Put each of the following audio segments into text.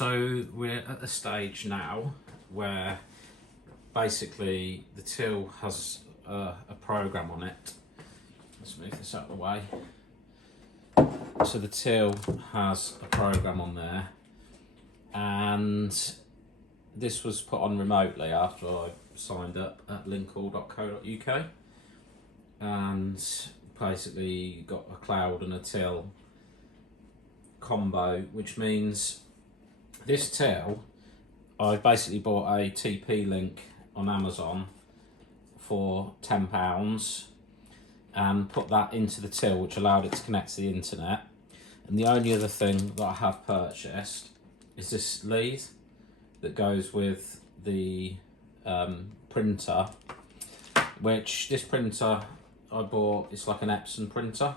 So we're at the stage now where basically the till has a program on it. Let's move this out of the way. So the till has a program on there, and this was put on remotely after I signed up at linkall.co.uk, and basically got a cloud and a till combo, which means this till, I basically bought a TP link on Amazon for £10 and put that into the till, which allowed it to connect to the internet. And the only other thing that I have purchased is this lead that goes with the printer, which this printer I bought, it's like an Epson printer,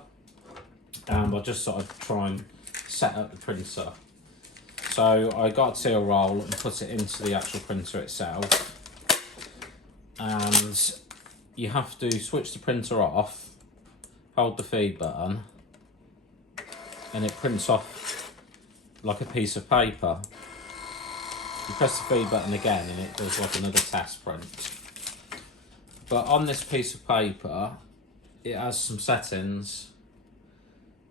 and I just sort of try and set up the printer. So I got a till roll and put it into the actual printer itself, and you have to switch the printer off, hold the feed button, and it prints off like a piece of paper. You press the feed button again and it does like another test print. But on this piece of paper, it has some settings,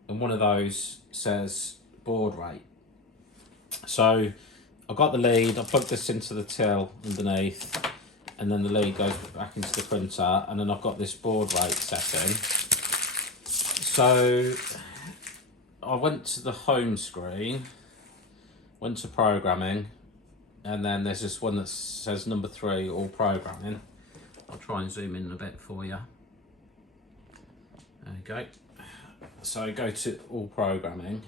and one of those says baud rate. So I got the lead, I plugged this into the till underneath, and then the lead goes back into the printer, and then I've got this baud rate setting. So I went to the home screen, went to programming, and then there's this one that says number 3, all programming. I'll try and zoom in a bit for you. There you go. So go to all programming,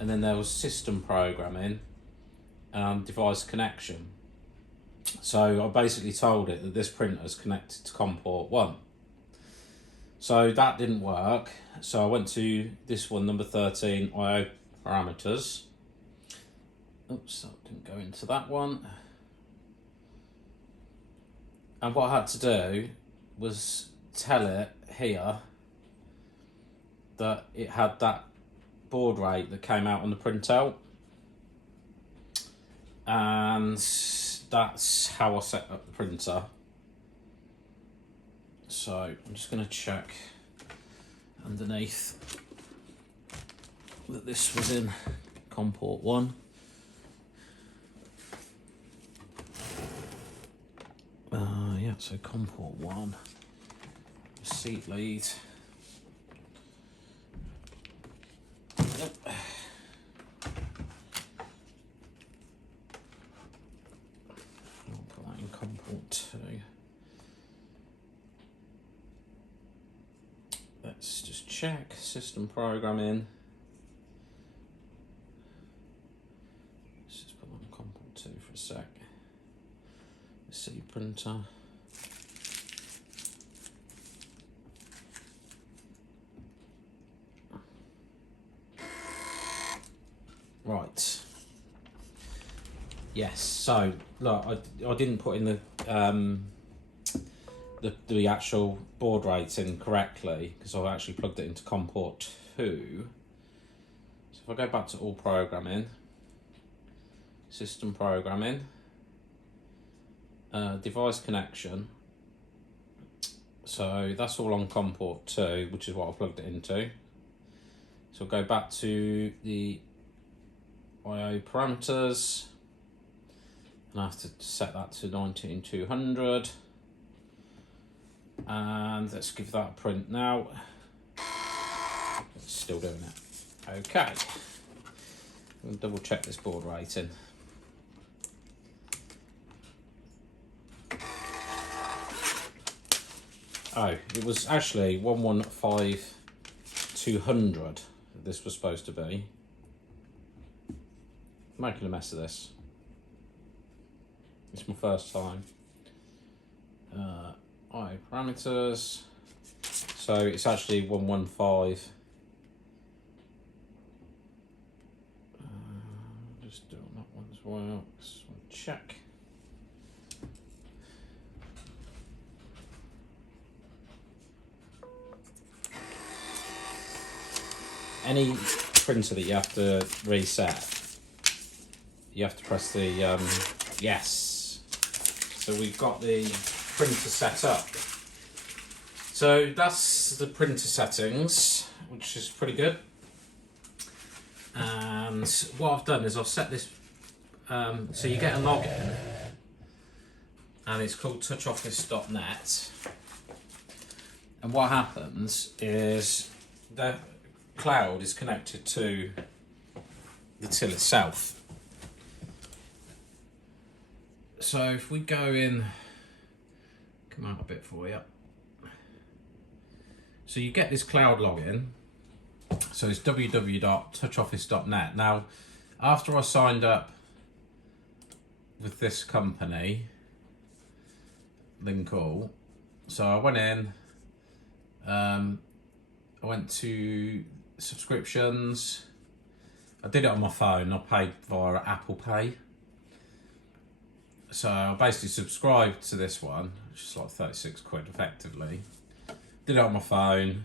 and then there was system programming, device connection. So I basically told it that this printer is connected to COM port 1. So that didn't work. So I went to this one, number 13, IO parameters. Oops, that didn't go into that one. And what I had to do was tell it here that it had that baud rate that came out on the printout, and that's how I set up the printer. So I'm just going to check underneath that this was in COM port 1. Yeah, so COM port 1, receipt lead. Yep. I'll put that in COM port 2. Let's just check system programming. Let's just put that in COM port 2 for a sec. C printer. Right. Yes. So look, I didn't put in the actual baud rates in correctly because I actually plugged it into COM port 2. So if I go back to all programming, system programming, device connection. So that's all on COM port 2, which is what I plugged it into. So I'll go back to the IO parameters, and I have to set that to 19200, and let's give that a print now. It's still doing it. Okay, we'll double check this baud rating. Oh, it was actually 115200 this was supposed to be. I'm making a mess of this. It's my first time. IO parameters. So it's actually 115. Just do that one as well. Just want to check. Any printer that you have to reset you have to press the yes. So we've got the printer set up. So that's the printer settings, which is pretty good. And what I've done is I've set this, so you get a login, and it's called touchoffice.net. And what happens is the cloud is connected to the till itself. So if we go in, come out a bit for you. So you get this cloud login. So it's www.touchoffice.net. Now, after I signed up with this company, linkall, so I went in, I went to subscriptions. I did it on my phone. I paid via Apple Pay. So I basically subscribed to this one, which is like 36 quid effectively. Did it on my phone.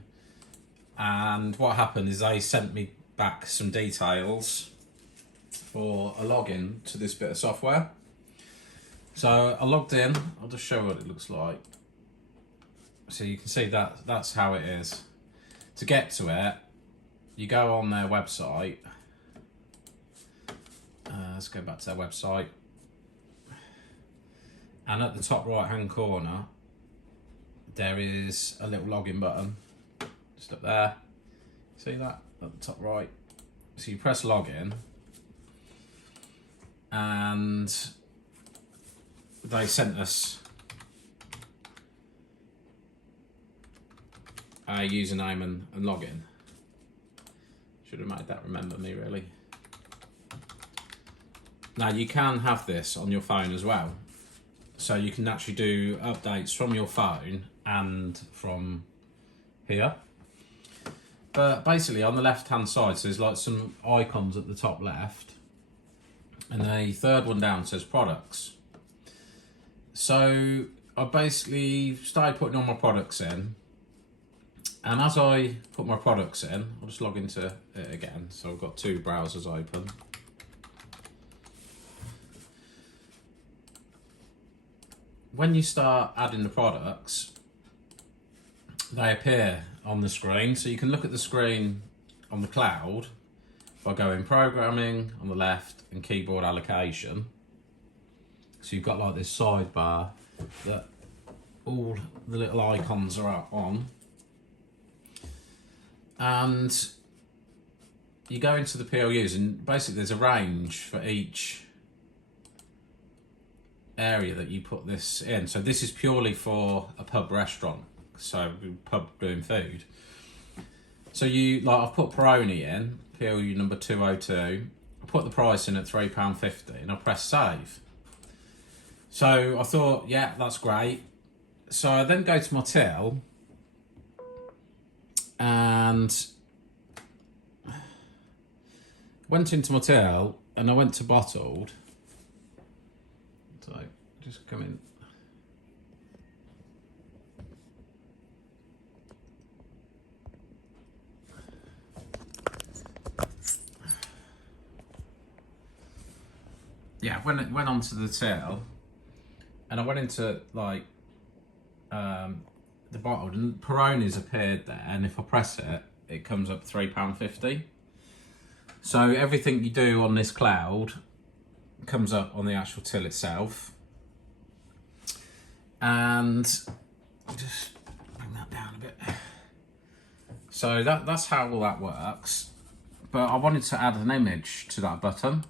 And what happened is they sent me back some details for a login to this bit of software. So I logged in. I'll just show what it looks like. So you can see that that's how it is. To get to it, you go on their website. Let's go back to their website. And at the top right hand corner, there is a little login button. Just up there. See that? At the top right. So you press login. And they sent us a username and login. Should have made that remember me, really. Now you can have this on your phone as well. So you can actually do updates from your phone and from here. But basically on the left hand side, so there's like some icons at the top left. And the third one down says products. So I basically started putting all my products in. And as I put my products in, I'll just log into it again. So I've got two browsers open. When you start adding the products, they appear on the screen. So you can look at the screen on the cloud by going programming on the left and keyboard allocation. So you've got like this sidebar that all the little icons are on. And you go into the PLUs and basically there's a range for each area that you put this in. So this is purely for a pub restaurant, so pub doing food. So you, like I've put Peroni in, PLU number 202, I put the price in at £3.50 and I press save. So I thought, yeah, that's great. So I then go to my till and went into my till and I went to bottled. So just come in. Yeah, went onto the till and I went into like the bottle and Peroni's appeared there, and if I press it, it comes up £3.50. So everything you do on this cloud comes up on the actual till itself. And just bring that down a bit. So that's how all that works. But I wanted to add an image to that button.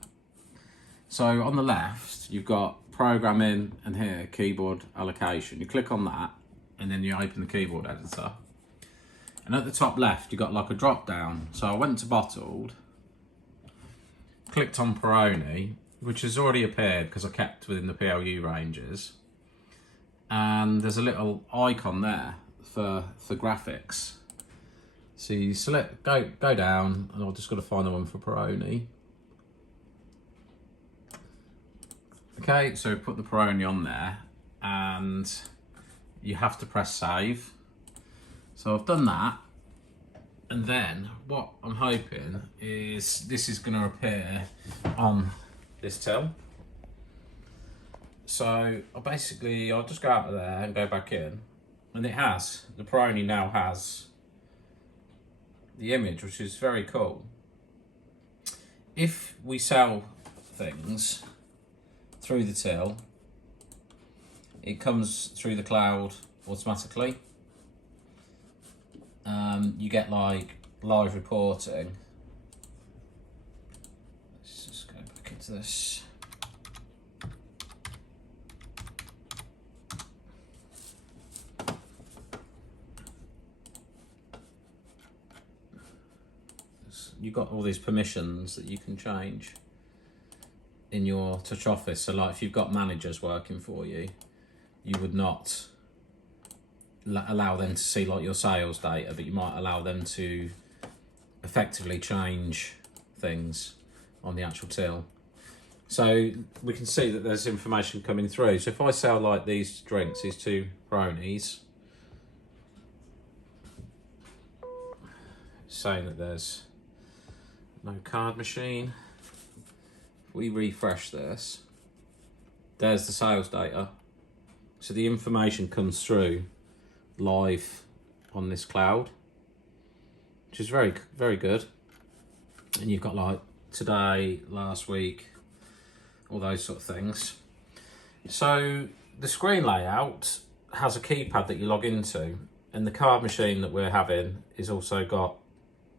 So on the left, you've got programming and here, keyboard allocation. You click on that and then you open the keyboard editor. And at the top left, you've got like a drop down. So I went to bottled, clicked on Peroni, which has already appeared because I kept within the PLU ranges. And there's a little icon there for graphics. So you select, go down, and I've just got to find the one for Peroni. Okay, so put the Peroni on there, and you have to press save. So I've done that, and then what I'm hoping is this is going to appear on this till. So I'll just go out of there and go back in, and the Peroni now has the image, which is very cool. If we sell things through the till, it comes through the cloud automatically. You get like live reporting. Let's just go back into this. You've got all these permissions that you can change in your Touch Office. So like if you've got managers working for you, you would not allow them to see like your sales data, but you might allow them to effectively change things on the actual till. So we can see that there's information coming through. So if I sell like these drinks, these two Peronis, saying that there's no card machine. If we refresh this, there's the sales data. So the information comes through live on this cloud, which is very, very good. And you've got like today, last week, all those sort of things. So the screen layout has a keypad that you log into, and the card machine that we're having is also got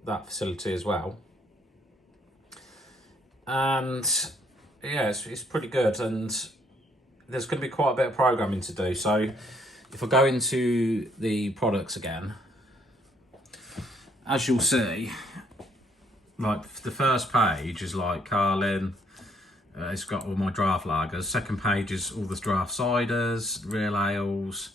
that facility as well. And yeah, it's pretty good, and there's going to be quite a bit of programming to do. So if I go into the products again, as you'll see, like the first page is like Carlin, it's got all my draft lagers. Second page is all the draft ciders, real ales,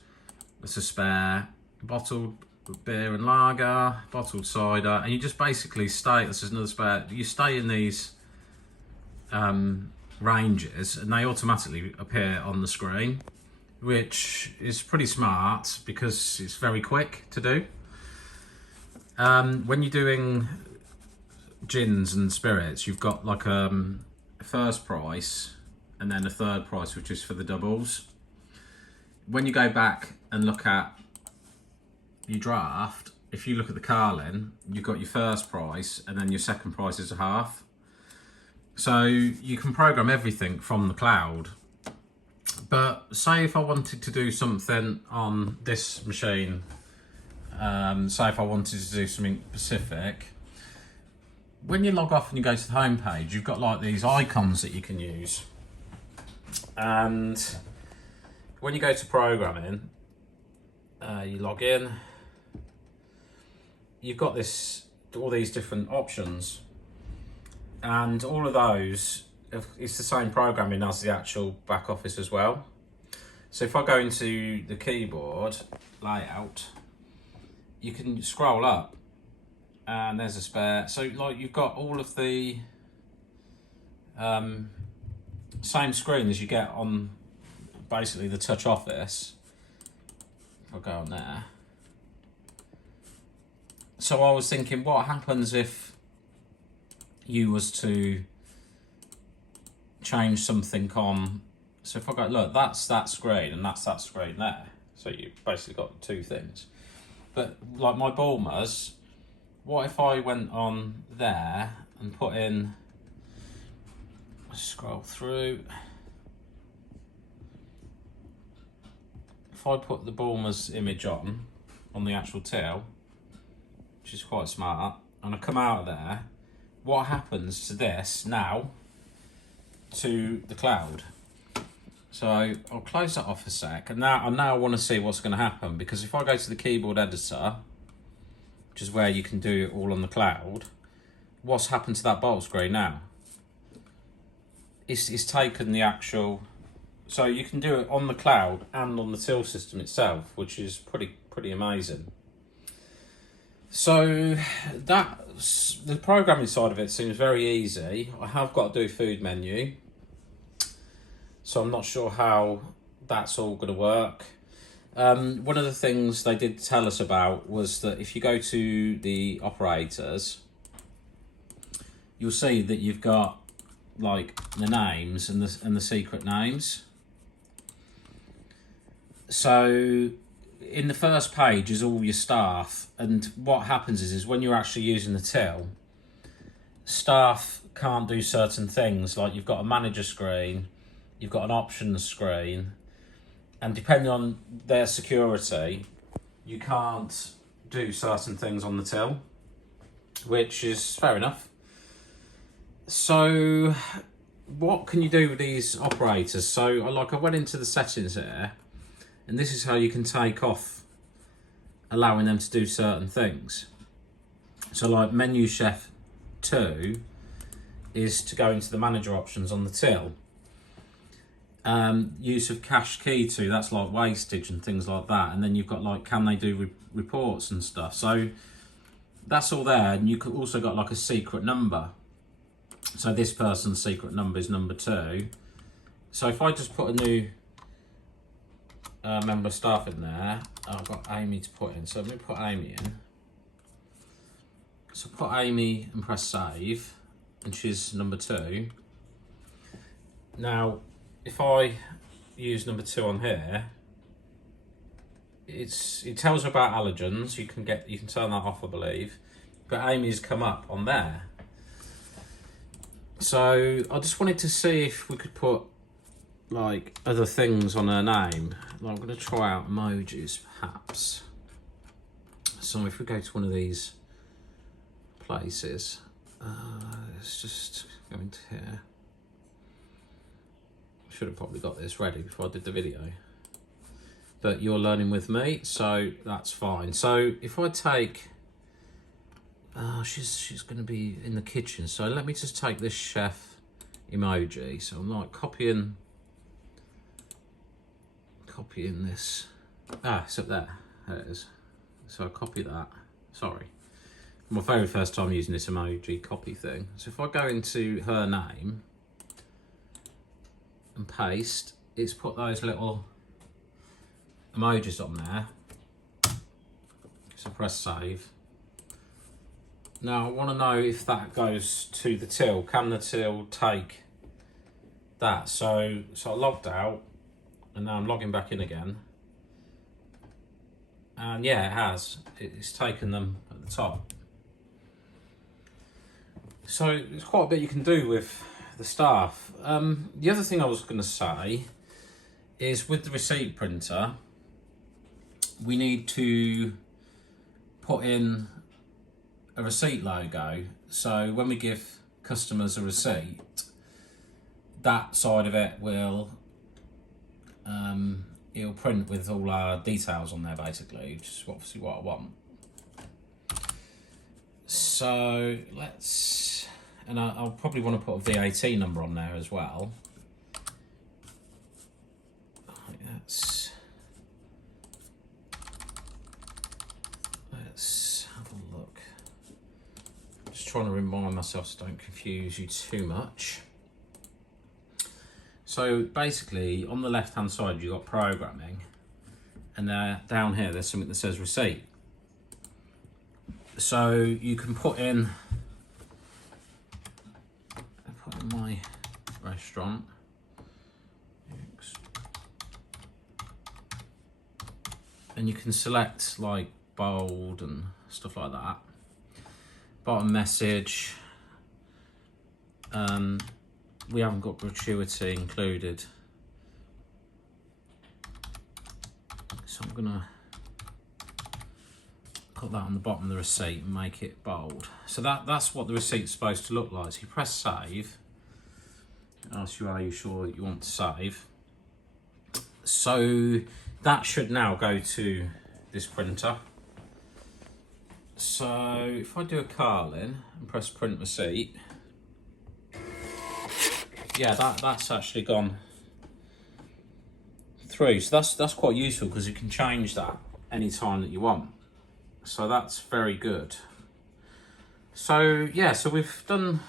it's a spare, bottled beer and lager, bottled cider, and you just basically stay, this is another spare, you stay in these ranges and they automatically appear on the screen, which is pretty smart because it's very quick to do. When you're doing gins and spirits, you've got like a first price and then a third price, which is for the doubles. When you go back and look at your draft, if you look at the Carlin, you've got your first price and then your second price is a half. So you can program everything from the cloud. But say if I wanted to do something on this machine, say if I wanted to do something specific, when you log off and you go to the home page, you've got like these icons that you can use. And when you go to programming, you log in, you've got all these different options, and all of those, it's the same programming as the actual back office as well. So if I go into the keyboard layout, you can scroll up and there's a spare. So like you've got all of the same screen as you get on basically the Touch Office. If I go on there. So I was thinking, what happens if you was to change something on? So if I go, look, that's that screen and that's that screen there. So you basically got two things. But like my Bulmers, what if I went on there and put in, scroll through. If I put the Bulmers image on the actual till, which is quite smart, and I come out of there, what happens to this now to the cloud? So I'll close that off a sec, and now I want to see what's going to happen, because if I go to the keyboard editor, which is where you can do it all on the cloud, what's happened to that bottle screen now? It's taken the actual, so you can do it on the cloud and on the till system itself, which is pretty amazing. So that's the programming side of it seems very easy. I have got to do food menu, so I'm not sure how that's all going to work. One of the things they did tell us about was that if you go to the operators, you'll see that you've got like the names and the secret names. So in the first page is all your staff, and what happens is when you're actually using the till, staff can't do certain things. Like you've got a manager screen, you've got an options screen, and depending on their security, you can't do certain things on the till, which is fair enough. So what can you do with these operators? So like I went into the settings here, and this is how you can take off allowing them to do certain things. So like menu chef 2 is to go into the manager options on the till. Use of cache key 2, that's like wastage and things like that. And then you've got like, can they do reports and stuff? So that's all there. And you could also got like a secret number. So this person's secret number is number 2. So if I just put a new member of staff in there, I've got Amy to put in. So let me put Amy in. So put Amy and press save, and she's number 2. Now, if I use number 2 on here, it tells her about allergens. You can turn that off, I believe. But Amy's come up on there. So I just wanted to see if we could put like other things on her name. Like, I'm going to try out emojis, perhaps. So if we go to one of these places, let's just go into here. Should have probably got this ready before I did the video, but you're learning with me, so that's fine. So if I take, she's going to be in the kitchen, so let me just take this chef emoji. So I'm like copying this. It's up there. There it is. So I copy that. Sorry, my very first time using this emoji copy thing. So if I go into her name and paste, it's put those little emojis on there. So press save. Now I want to know if that goes to the till. Can the till take that? So I logged out, and now I'm logging back in again. And yeah, it has. It's taken them at the top. So there's quite a bit you can do with the staff. The other thing I was going to say is with the receipt printer, we need to put in a receipt logo. So when we give customers a receipt, that side of it will it'll print with all our details on there, basically, which is obviously what I want. So let's, and I'll probably want to put a VAT number on there as well. Let's have a look. Just trying to remind myself so don't confuse you too much. So basically, on the left-hand side, you've got programming, and down here, there's something that says receipt. So you can put in my restaurant, and you can select like bold and stuff like that. Bottom message. We haven't got gratuity included, so I'm gonna put that on the bottom of the receipt and make it bold. So that's what the receipt's supposed to look like. So you press save. Ask you, are you sure that you want to save? So that should now go to this printer. So if I do a Carlin and press print receipt, yeah, that's actually gone through. So that's quite useful because you can change that any time that you want. So that's very good. So yeah, so we've done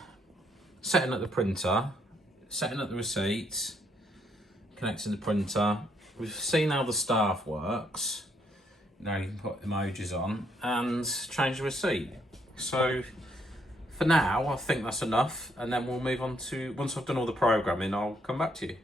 setting up the printer, setting up the receipts, connecting the printer. We've seen how the staff works. Now you can put emojis on and change the receipt. So for now, I think that's enough, and then we'll move on to, once I've done all the programming, I'll come back to you.